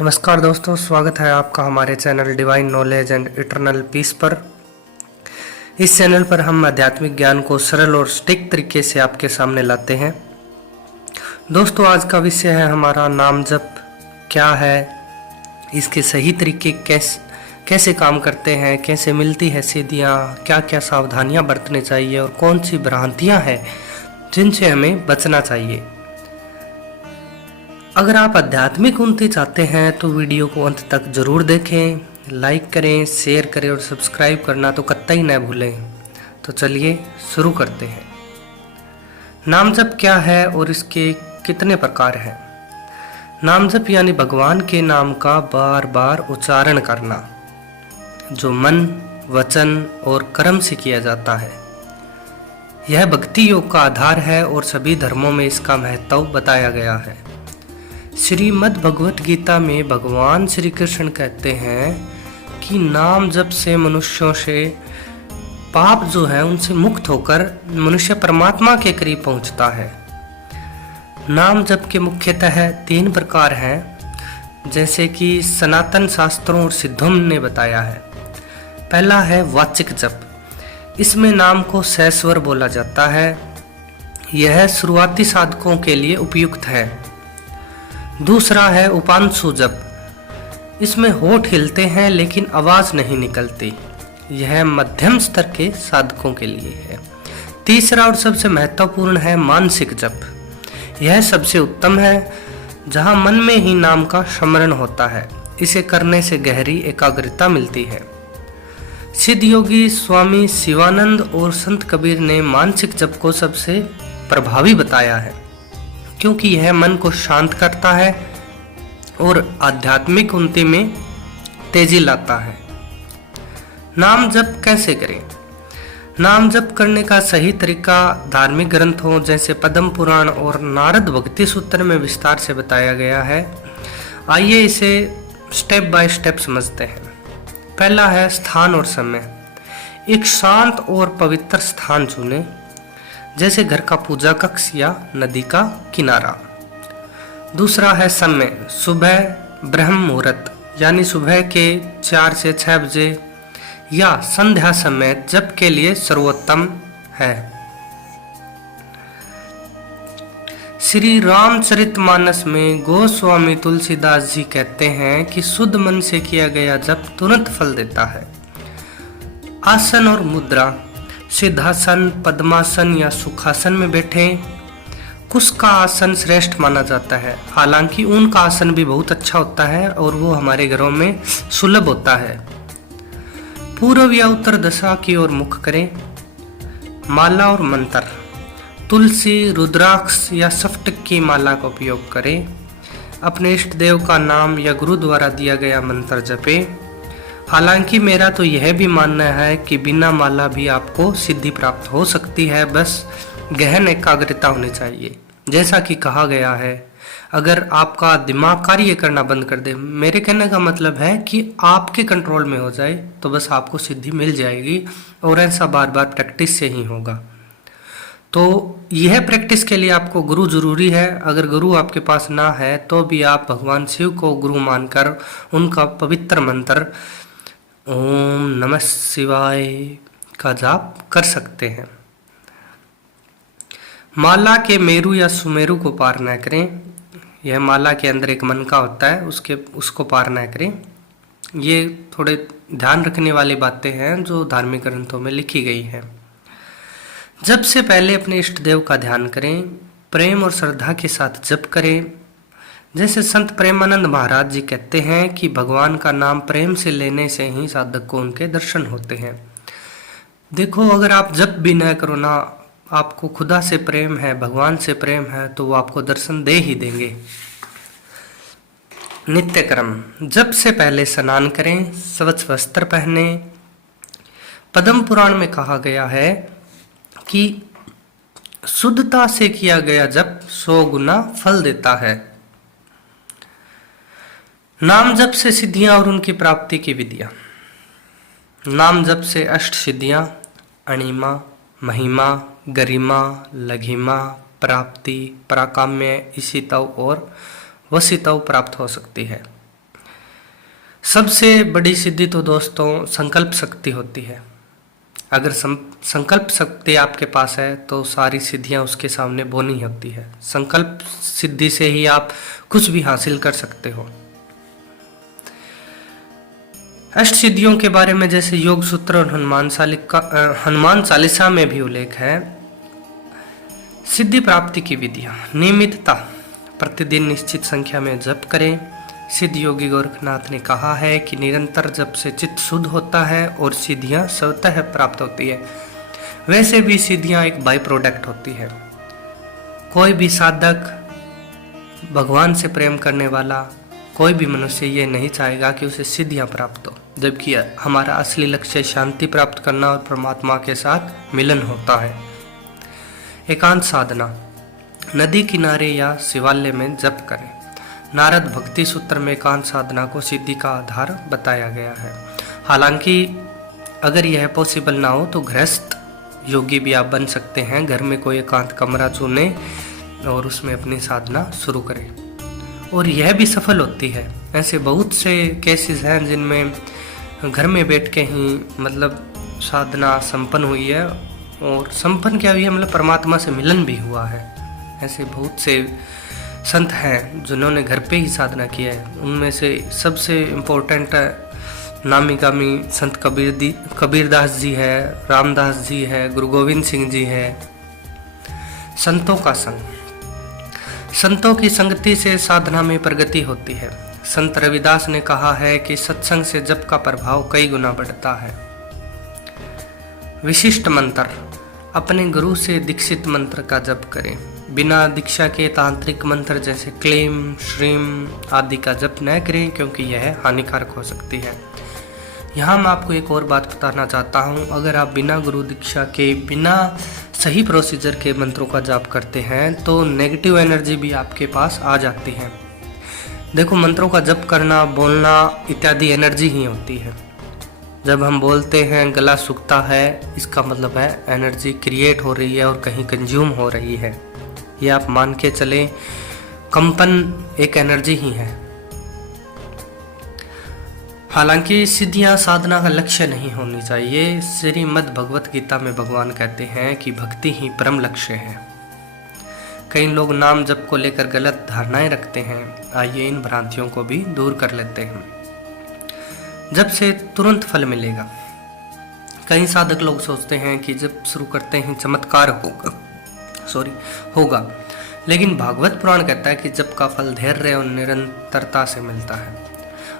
नमस्कार दोस्तों, स्वागत है आपका हमारे channel divine knowledge and eternal peace पर। इस चैनल पर हम आध्यात्मिक ज्ञान को सरल और सटीक तरीके से आपके सामने लाते हैं। दोस्तों, आज का विषय है हमारा नाम जप क्या है, इसके सही तरीके कैसे काम करते हैं, कैसे मिलती है सिद्धियाँ, क्या क्या सावधानियाँ बरतनी चाहिए और कौन सी भ्रांतियाँ हैं जिनसे हमें बचना चाहिए। अगर आप आध्यात्मिक उन्नति चाहते हैं तो वीडियो को अंत तक जरूर देखें, लाइक करें, शेयर करें और सब्सक्राइब करना तो कतई न भूलें। तो चलिए शुरू करते हैं। नाम जप क्या है और इसके कितने प्रकार हैं। नाम जप यानी भगवान के नाम का बार बार उच्चारण करना, जो मन, वचन और कर्म से किया जाता है। यह भक्ति योग का आधार है और सभी धर्मों में इसका महत्व बताया गया है। श्रीमद् भगवत गीता में भगवान श्री कृष्ण कहते हैं कि नाम जप से मनुष्यों से पाप जो है उनसे मुक्त होकर मनुष्य परमात्मा के करीब पहुंचता है। नाम जप के मुख्यतः 3 प्रकार हैं, जैसे कि सनातन शास्त्रों और सिद्धों ने बताया है। पहला है वाचिक जप। इसमें नाम को सहस्वर बोला जाता है। यह शुरुआती साधकों के लिए उपयुक्त है। दूसरा है उपांशु जप। इसमें होठ हिलते हैं लेकिन आवाज नहीं निकलती। यह मध्यम स्तर के साधकों के लिए है। तीसरा और सबसे महत्वपूर्ण है मानसिक जप। यह सबसे उत्तम है, जहां मन में ही नाम का स्मरण होता है। इसे करने से गहरी एकाग्रता मिलती है। सिद्ध योगी स्वामी शिवानंद और संत कबीर ने मानसिक जप को सबसे प्रभावी बताया है, क्योंकि यह मन को शांत करता है और आध्यात्मिक उन्नति में तेजी लाता है। नाम जप कैसे करें। नाम जप करने का सही तरीका धार्मिक ग्रंथों जैसे पद्म पुराण और नारद भक्ति सूत्र में विस्तार से बताया गया है। आइए इसे स्टेप बाय स्टेप समझते हैं। पहला है स्थान और समय। एक शांत और पवित्र स्थान चुनें, जैसे घर का पूजा कक्ष या नदी का किनारा। दूसरा है समय। सुबह ब्रह्म मुहूर्त यानी सुबह के 4 से 6 बजे या संध्या समय जप के लिए सर्वोत्तम है। श्री रामचरितमानस में गोस्वामी तुलसीदास जी कहते हैं कि शुद्ध मन से किया गया जप तुरंत फल देता है। आसन और मुद्रा। सिद्धासन, पद्मासन या सुखासन में बैठे। कुश का आसन श्रेष्ठ माना जाता है, हालांकि ऊन का आसन भी बहुत अच्छा होता है और वो हमारे घरों में सुलभ होता है। पूर्व या उत्तर दिशा की ओर मुख करें। माला और मंत्र। तुलसी, रुद्राक्ष या सफ्टक की माला का उपयोग करें। अपने इष्ट देव का नाम या गुरु द्वारा दिया गया मंत्र जपें। हालांकि मेरा तो यह भी मानना है कि बिना माला भी आपको सिद्धि प्राप्त हो सकती है, बस गहन एकाग्रता होनी चाहिए। जैसा कि कहा गया है, अगर आपका दिमाग कार्य करना बंद कर दे, मेरे कहने का मतलब है कि आपके कंट्रोल में हो जाए, तो बस आपको सिद्धि मिल जाएगी। और ऐसा बार बार प्रैक्टिस से ही होगा। तो यह प्रैक्टिस के लिए आपको गुरु जरूरी है। अगर गुरु आपके पास ना है तो भी आप भगवान शिव को गुरु मानकर उनका पवित्र मंत्र ओम नमः शिवाय का जाप कर सकते हैं। माला के मेरु या सुमेरु को पार न करें। यह माला के अंदर एक मन का होता है, उसको पार न करें। ये थोड़े ध्यान रखने वाली बातें हैं जो धार्मिक ग्रंथों में लिखी गई हैं। जप से पहले अपने इष्ट देव का ध्यान करें। प्रेम और श्रद्धा के साथ जप करें। जैसे संत प्रेमानंद महाराज जी कहते हैं कि भगवान का नाम प्रेम से लेने से ही साधक को उनके दर्शन होते हैं। देखो, अगर आप जप भी न करो ना, आपको खुदा से प्रेम है, भगवान से प्रेम है, तो वो आपको दर्शन दे ही देंगे। नित्य कर्म। जप से पहले स्नान करें, स्वच्छ वस्त्र पहने। पद्म पुराण में कहा गया है कि शुद्धता से किया गया जप 100 गुना फल देता है। नाम जप से सिद्धियां और उनकी प्राप्ति की विधियां। नाम जप से अष्ट सिद्धियां अणिमा, महिमा, गरिमा, लघिमा, प्राप्ति, पराकाम्य, इशितव और वसितव प्राप्त हो सकती है। सबसे बड़ी सिद्धि तो दोस्तों संकल्प शक्ति होती है। अगर संकल्प शक्ति आपके पास है तो सारी सिद्धियां उसके सामने बोनी होती है। संकल्प सिद्धि से ही आप कुछ भी हासिल कर सकते हो। अष्ट सिद्धियों के बारे में जैसे योग सूत्र और हनुमान चालीसा में भी उल्लेख है। सिद्धि प्राप्ति की विधियां: नियमितता, प्रतिदिन निश्चित संख्या में जप करें। सिद्ध योगी गोरखनाथ ने कहा है कि निरंतर जप से चित्त शुद्ध होता है और सिद्धियां स्वतः प्राप्त होती है। वैसे भी सिद्धियां एक बाई प्रोडक्ट होती है। कोई भी साधक, भगवान से प्रेम करने वाला कोई भी मनुष्य ये नहीं चाहेगा कि उसे सिद्धियां प्राप्त हो, जबकि हमारा असली लक्ष्य शांति प्राप्त करना और परमात्मा के साथ मिलन होता है। एकांत साधना: नदी किनारे या शिवालय में जप करें। नारद भक्ति सूत्र में एकांत साधना को सिद्धि का आधार बताया गया है। हालांकि अगर यह पॉसिबल ना हो तो गृहस्थ योगी भी आप बन सकते हैं। घर में कोई एकांत कमरा चुने और उसमें अपनी साधना शुरू करें, और यह भी सफल होती है। ऐसे बहुत से केसेस हैं जिनमें घर में बैठ के ही साधना संपन्न हुई है, और संपन्न क्या हुई है परमात्मा से मिलन भी हुआ है। ऐसे बहुत से संत हैं जिन्होंने घर पे ही साधना किया है। उनमें से सबसे इम्पोर्टेंट नामी गामी संत कबीरदास जी है, रामदास जी है, गुरु गोविंद सिंह जी है। संतों का संग: संतों की संगति से साधना में प्रगति होती है। संत रविदास ने कहा है कि सत्संग से जप का प्रभाव कई गुना बढ़ता है। विशिष्ट मंत्र: अपने गुरु से दीक्षित मंत्र का जप करें। बिना दीक्षा के तांत्रिक मंत्र जैसे क्लीम, श्रीम आदि का जप न करें, क्योंकि यह हानिकारक हो सकती है। यहाँ मैं आपको एक और बात बताना चाहता हूँ। अगर आप बिना गुरु दीक्षा के, बिना सही प्रोसीजर के मंत्रों का जाप करते हैं तो नेगेटिव एनर्जी भी आपके पास आ जाती है। देखो, मंत्रों का जप करना, बोलना इत्यादि एनर्जी ही होती है। जब हम बोलते हैं गला सूखता है, इसका मतलब है एनर्जी क्रिएट हो रही है और कहीं कंज्यूम हो रही है। ये आप मान के चले, कंपन एक एनर्जी ही है। हालांकि सिद्धियां साधना का लक्ष्य नहीं होनी चाहिए। श्रीमद् भगवत गीता में भगवान कहते हैं कि भक्ति ही परम लक्ष्य है। कई लोग नाम जप को लेकर गलत धारणाएं रखते हैं। आइए इन भ्रांतियों को भी दूर कर लेते हैं। जप से तुरंत फल मिलेगा। कई साधक लोग सोचते हैं कि जब शुरू करते हैं चमत्कार होगा, लेकिन भागवत पुराण कहता है कि जप का फल धैर्य और निरंतरता से मिलता है।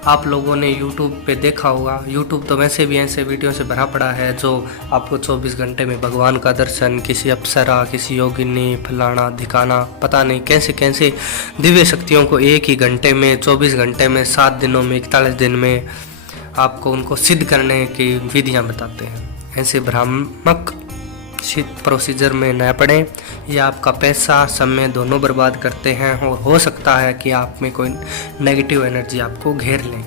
आप लोगों ने YouTube पे देखा होगा। YouTube तो वैसे भी ऐसे वीडियो से भरा पड़ा है जो आपको 24 घंटे में भगवान का दर्शन, किसी अप्सरा, किसी योगिनी, फलाना धिकाना, पता नहीं कैसे कैसे दिव्य शक्तियों को एक ही घंटे में, 24 घंटे में, 7 दिनों में, 41 दिन में आपको उनको सिद्ध करने की विधियां बताते हैं। ऐसे भ्रामक प्रोसीजर में न पड़े। ये आपका पैसा, समय दोनों बर्बाद करते हैं, और हो सकता है कि आप में कोई नेगेटिव एनर्जी आपको घेर लें।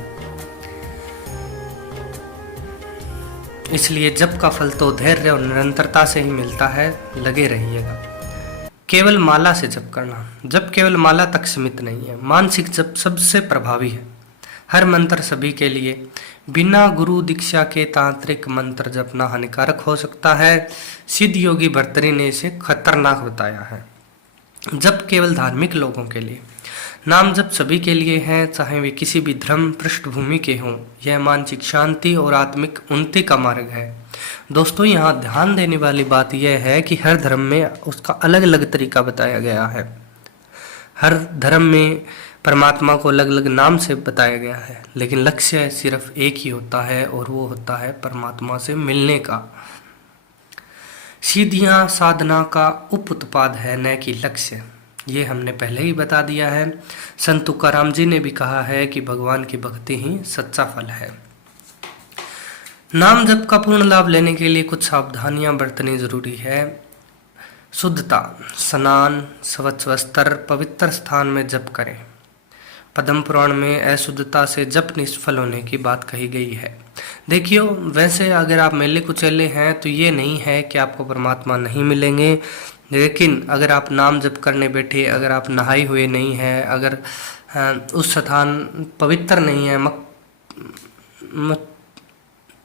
इसलिए जप का फल तो धैर्य और निरंतरता से ही मिलता है। लगे रहिएगा। केवल माला से जप करना: जप केवल माला तक सीमित नहीं है। मानसिक जप सबसे प्रभावी है। हर मंत्र सभी के लिए। बिना गुरु दीक्षा के तांत्रिक मंत्र जपना हानिकारक हो सकता है। सिद्ध योगी भर्तृहरि ने इसे खतरनाक बताया है। जप केवल धार्मिक लोगों के लिए। नाम जप सभी के लिए है, चाहे वे किसी भी धर्म पृष्ठभूमि के हों। यह मानसिक शांति और आत्मिक उन्नति का मार्ग है। दोस्तों, यहाँ ध्यान देने वाली बात यह है कि हर धर्म में उसका अलग अलग तरीका बताया गया है। हर धर्म में परमात्मा को अलग अलग नाम से बताया गया है, लेकिन लक्ष्य सिर्फ एक ही होता है, और वो होता है परमात्मा से मिलने का। सिद्धियां साधना का उप उत्पाद है, न कि लक्ष्य। ये हमने पहले ही बता दिया है। संत तुकाराम जी ने भी कहा है कि भगवान की भक्ति ही सच्चा फल है। नाम जप का पूर्ण लाभ लेने के लिए कुछ सावधानियां बरतनी जरूरी है। शुद्धता: स्नान, स्वच्छ वस्त्र, पवित्र स्थान में जप करें। पद्म पुराण में अशुद्धता से जप निष्फल होने की बात कही गई है। देखिए, वैसे अगर आप मेले कुचेले हैं तो ये नहीं है कि आपको परमात्मा नहीं मिलेंगे, लेकिन अगर आप नाम जप करने बैठे, अगर आप नहाए हुए नहीं हैं, अगर उस स्थान पवित्र नहीं है,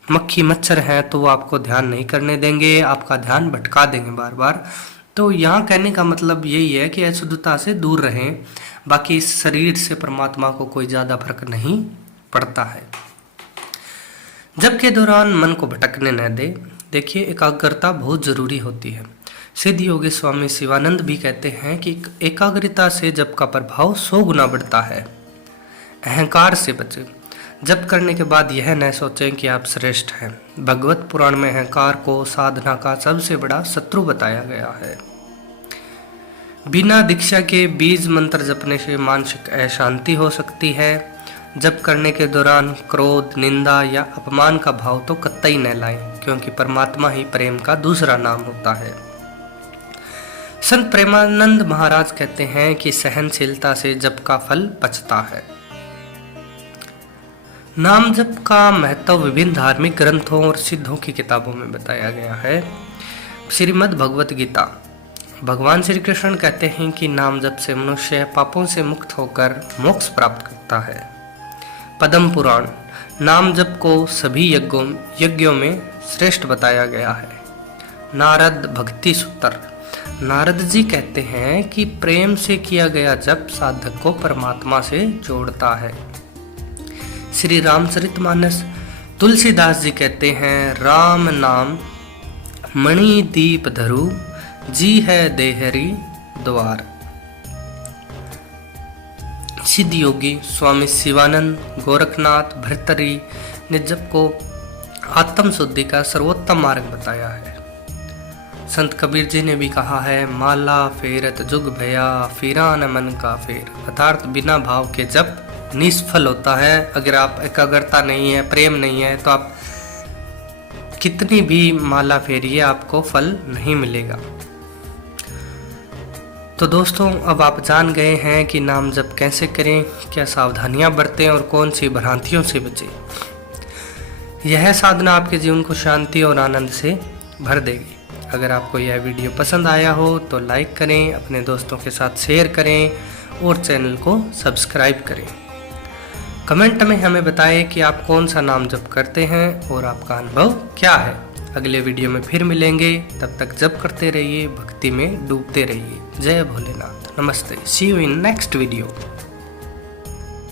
मक्खी मच्छर हैं तो वो आपको ध्यान नहीं करने देंगे, आपका ध्यान भटका देंगे बार बार। तो यहाँ कहने का मतलब यही है कि अशुद्धता से दूर रहें, बाकी इस शरीर से परमात्मा को कोई ज़्यादा फर्क नहीं पड़ता है। जप के दौरान मन को भटकने न दे। देखिए, एकाग्रता बहुत ज़रूरी होती है। सिद्ध योगी स्वामी शिवानंद भी कहते हैं कि एकाग्रता से जप का प्रभाव 100 गुना बढ़ता है। अहंकार से बचें। जप करने के बाद यह न सोचें कि आप श्रेष्ठ हैं। भगवत पुराण में अहंकार को साधना का सबसे बड़ा शत्रु बताया गया है। बिना दीक्षा के बीज मंत्र जपने से मानसिक अशांति हो सकती है। जप करने के दौरान क्रोध, निंदा या अपमान का भाव तो कतई न लाएं, क्योंकि परमात्मा ही प्रेम का दूसरा नाम होता है। संत प्रेमानंद महाराज कहते हैं कि सहनशीलता से जप का फल पचता है। नाम जप का महत्व विभिन्न धार्मिक ग्रंथों और सिद्धों की किताबों में बताया गया है। श्रीमद् भगवत गीता, भगवान श्री कृष्ण कहते हैं कि नाम जप से मनुष्य पापों से मुक्त होकर मोक्ष प्राप्त करता है। पद्म पुराण, नाम जप को सभी यज्ञों में श्रेष्ठ बताया गया है। नारद भक्ति सूत्र, नारद जी कहते हैं कि प्रेम से किया गया जप साधक को परमात्मा से जोड़ता है। श्री रामचरितमानस, तुलसीदास जी कहते हैं राम नाम मणि दीप धरु, जी है देहरी द्वार। सिद्ध योगी स्वामी शिवानंद, गोरखनाथ, भर्तरी ने जप को आत्म शुद्धि का सर्वोत्तम मार्ग बताया है। संत कबीर जी ने भी कहा है, माला फेरत जुग भया, फिरा न मन का फेर। अर्थात बिना भाव के जप निष्फल होता है। अगर आप एकाग्रता नहीं है, प्रेम नहीं है, तो आप कितनी भी माला फेरिए, आपको फल नहीं मिलेगा। तो दोस्तों, अब आप जान गए हैं कि नाम जप कैसे करें, क्या सावधानियां बरतें और कौन सी भ्रांतियों से बचें। यह साधना आपके जीवन को शांति और आनंद से भर देगी। अगर आपको यह वीडियो पसंद आया हो तो लाइक करें, अपने दोस्तों के साथ शेयर करें और चैनल को सब्सक्राइब करें। कमेंट में हमें बताएं कि आप कौन सा नाम जप करते हैं और आपका अनुभव क्या है। अगले वीडियो में फिर मिलेंगे, तब तक जप करते रहिए, भक्ति में डूबते रहिए। जय भोलेनाथ, नमस्ते, सी यू इन नेक्स्ट वीडियो।